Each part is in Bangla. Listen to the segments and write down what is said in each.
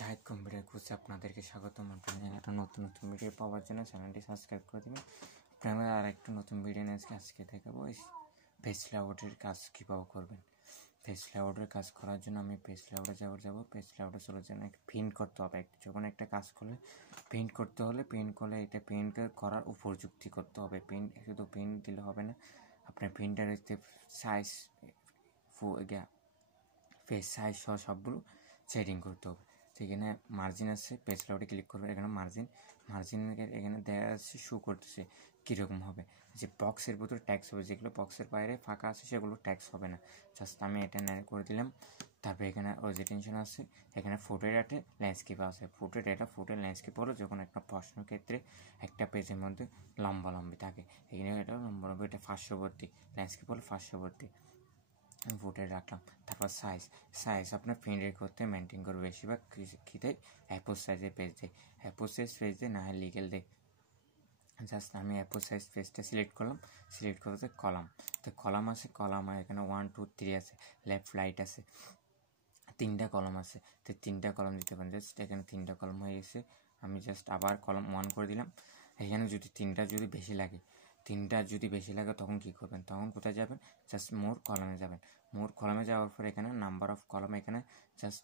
জাহিদ কম্পিউটার কোর্সে আপনাদেরকে স্বাগতম। আপনারা একটা নতুন ভিডিও পাওয়ার জন্য চ্যানেলটি সাবস্ক্রাইব করে দেবেন। আপনারা আর একটা নতুন ভিডিও নিয়ে আজকে দেখাবো পেজ লেআউটের কাজ কীভাবে করবেন। পেজ লেআউটের কাজ করার জন্য আমি পেজ লেআউটে যাবো। পেজ লেআউটে চলে জন্য প্রিন্ট করতে হবে। যখন একটা কাজ করলে প্রিন্ট করতে হলে প্রিন্ট করলে এটা প্রিন্ট করার উপযুক্তি করতে হবে। শুধু প্রিন্ট দিলে হবে না, আপনার প্রিন্টারের সাইজ পেজ সাইজ সহ সবগুলো সেটিং করতে হবে। এখানে মার্জিন আছে, পেজ লেআউটে ক্লিক করবে। এখানে মার্জিন এখানে দেখা যাচ্ছে শো করতেছে কীরকম হবে, যে বক্সের ভিতরে ট্যাক্স হবে, যেগুলো বক্সের বাইরে ফাঁকা আছে সেগুলো ট্যাক্স হবে না। জাস্ট আমি এটা করে দিলাম। তারপরে এখানে টেনশন আছে, এখানে ফটো ডেটা ল্যান্ডস্কেপ আছে। ফটো ল্যান্ডস্কেপ হলো যখন একটা প্রশ্ন ক্ষেত্রে একটা পেজের মধ্যে লম্বালম্বি থাকে, এখানে এটা লম্বালম্বি, এটা পার্শ্ববর্তী ল্যান্ডস্কেপ হলো পার্শ্ববর্তী। আমি ফুটে রাখলাম। তারপর সাইজ আপনার প্রিন্টের করতে মেনটেন করবে। বেশিরভাগ কী দেয়, অ্যাপোজ সাইজের পেজ দেয়, অ্যাপোজ সাইজ পেজ দেয়, না হয় লিগেল দেয়। জাস্ট আমি অ্যাপোজ সাইজ পেজটা সিলেক্ট করলাম। সিলেক্ট করতে কলাম, তো কলাম আছে, এখানে 1 2 3 আছে, লেফট রাইট আছে, 3টা কলাম আছে। তো 3টা কলাম দিতে পারেন। জাস্ট এখানে 3টা কলাম হয়ে গেছে। আমি জাস্ট আবার কলাম 1 করে দিলাম। এখানে যদি 3টা যদি বেশি লাগে তখন কী করবেন, তখন কোথায় যাবেন, জাস্ট মোর কলামে যাবেন। মোর কলামে যাওয়ার পর এখানে নাম্বার অফ কলাম, এখানে জাস্ট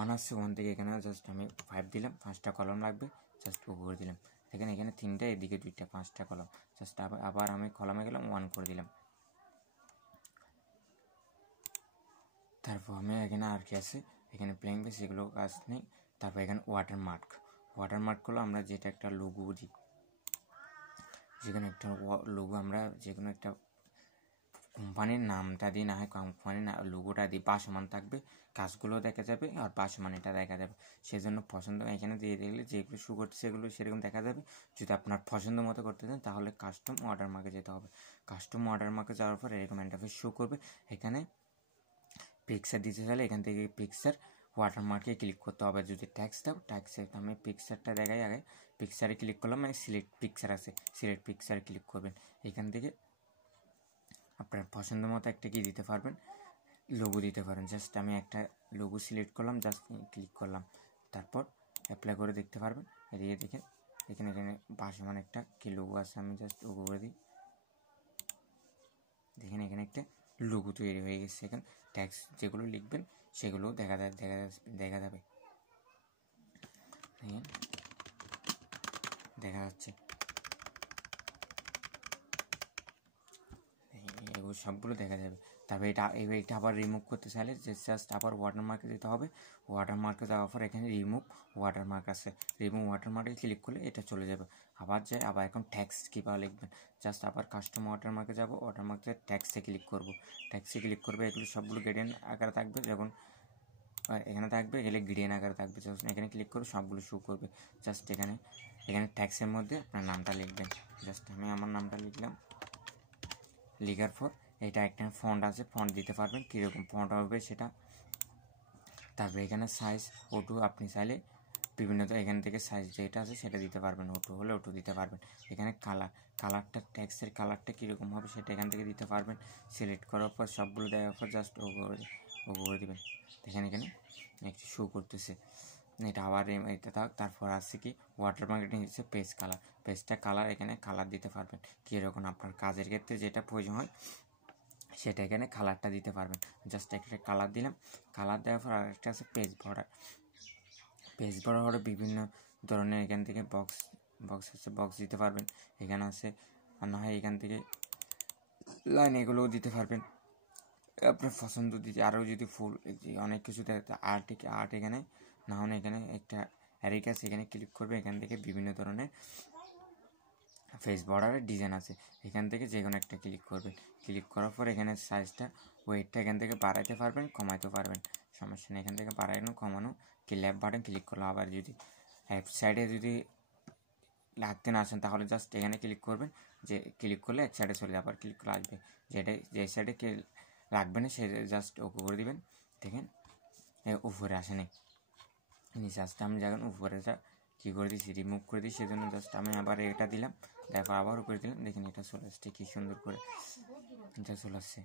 1 আসছে, 1 থেকে এখানে জাস্ট আমি 5 দিলাম। 5টা কলাম লাগবে, জাস্ট উপরে দিলাম। এখানে 3টা, এদিকে 2টা, 5টা কলাম। জাস্ট আবার আমি কলামে গেলাম, 1 করে দিলাম। তারপর আমি এখানে আর কি আছে, এখানে প্লেন পেজ, এগুলো কাজ নেই। তারপর এখানে ওয়াটারমার্ক করলো আমরা যেটা একটা লোগো দিই, যেখানে একটা লোগো আমরা যে কোনো একটা কোম্পানির নামটা দিই, না হয় কোম্পানির লোগোটা দিই, ভাসমান থাকবে, কাজগুলো দেখা যাবে আর ভাসমান এটা দেখা যাবে। সেজন্য পছন্দ এখানে দিয়ে দেখলে যেগুলো শু করছে সেগুলো সেরকম দেখা যাবে। যদি আপনার পছন্দ মতো করতে চান তাহলে কাস্টম ওয়াটারমার্কে যেতে হবে। কাস্টম ওয়াটারমার্কে যাওয়ার পর এরকম ইন্টারফেস শো করবে। এখানে পিকচার দিতে চাইলে এখান থেকে পিকচার ওয়াটারমার্কে ক্লিক করতে হবে। যদি ট্যাক্স দাও, ট্যাক্সে আমি পিকচারটা দেখাই আগে। পিকচারে ক্লিক করলাম, মানে সিলেক্ট পিকচার আছে, সিলেক্ট পিকচারে ক্লিক করবেন। এখান থেকে আপনার পছন্দ মতো একটা কি দিতে পারবেন, লোগো দিতে পারেন। জাস্ট আমি একটা লোগো সিলেক্ট করলাম, জাস্ট ক্লিক করলাম। তারপর অ্যাপ্লাই করে দেখতে পারবেন। এদিকে দেখে এখানে ভাসমান একটা কি লোগো আছে, আমি জাস্ট লোগো করে দিই। দেখেন এখানে একটা লোগো তৈরি হয়ে গেছে। এখানে ট্যাক্স যেগুলো লিখবেন সেগুলো দেখা যাবে, দেখা যাচ্ছে। এগুলো সবগুলো দেখা যাবে। তারপরে এটা আবার রিমুভ করতে চাইলে জাস্ট আবার ওয়াটারমার্কে যেতে হবে। ওয়াটারমার্কে যাওয়ার পর এখানে রিমুভ ওয়াটারমার্ক আছে, রিমুভ ওয়াটারমার্কে ক্লিক করলে এটা চলে যাবে। আবার এখন ট্যাক্স কীভাবে লিখবেন, জাস্ট আবার কাস্টম ওয়াটারমার্কে যাবো। ওয়াটারমার্কে ট্যাক্সে ক্লিক করবো, করবে। এগুলো সবগুলো গ্রেডিয়েন্ট আকারে থাকবে, যখন এখানে থাকবে এগুলো গ্রেডিয়েন্ট আকারে থাকবে। জাস্ট এখানে ক্লিক করে সবগুলো শো করবে। জাস্ট এখানে ট্যাক্সের মধ্যে আপনার নামটা লিখবেন। জাস্ট আমি আমার নামটা লিখলাম। লেখার পর এটা একটা ফন্ট আছে, ফন্ট দিতে পারবেন, কীরকম ফন্ট হবে সেটা। তারপরে এখানে সাইজ ওটু আপনি চাইলে বিভিন্ন, এখান থেকে সাইজ যেটা আছে সেটা দিতে পারবেন। ওটু হলে ওটু দিতে পারবেন। এখানে কালারটা ট্যাক্সের কালারটা কীরকম হবে সেটা এখান থেকে দিতে পারবেন। সিলেক্ট করার পর সবগুলো দেওয়ার পর জাস্ট ও করে দেবেন। এখানে একটু শো করতেছে, এটা আবার এটা থাক। তারপর আসছে কি ওয়াটারমার্কেটিং হচ্ছে পেজটা কালার, এখানে কালার দিতে পারবেন। কীরকম আপনার কাজের ক্ষেত্রে যেটা প্রয়োজন হয় সেটা এখানে কালারটা দিতে পারবেন। জাস্ট একটা কালার দিলাম। কালার দেওয়ার পর আরেকটা আছে পেজ বর্ডার বিভিন্ন ধরনের, এখান থেকে বক্স দিতে পারবেন। এখানে আছে, আর না হয় এখান থেকে লাইন এগুলোও দিতে পারবেন আপনার পছন্দ দিতে। আরও যদি ফুল অনেক কিছু আর্ট এখানে না হলে এখানে একটা অ্যারিক আছে, এখানে ক্লিক করবে। এখান থেকে বিভিন্ন ধরনের ফেস বর্ডারের ডিজাইন আছে, এখান থেকে যে কোনো একটা ক্লিক করবেন। ক্লিক করার পর এখানে সাইজটা ওয়েটটা এখান থেকে বাড়াইতে পারবেন, কমাইতে পারবেন, সমস্যা নেই। এখান থেকে বাড়ানো কমানো কি লেফট বাটন ক্লিক করলে। আবার যদি লেফট সাইডে যদি লাগতে না আসেন তাহলে জাস্ট এখানে ক্লিক করবেন, যে ক্লিক করলে এক সাইডে চলে আবার ক্লিক করে আসবে। যে সাইডে লাগবে না সে জাস্ট ওকে করে দিবেন। দেখেন উপরে আসেনি, নিচে আসতে আমি যখন উপরে কী করে দিয়েছি, রিমুভ করে দিই, সেজন্য জাস্ট আমি আবার এটা দিলাম। তারপর আবার উপরে দিলাম। দেখেন এটা চলে আসছে, কী সুন্দর করে এটা চলে আসছে।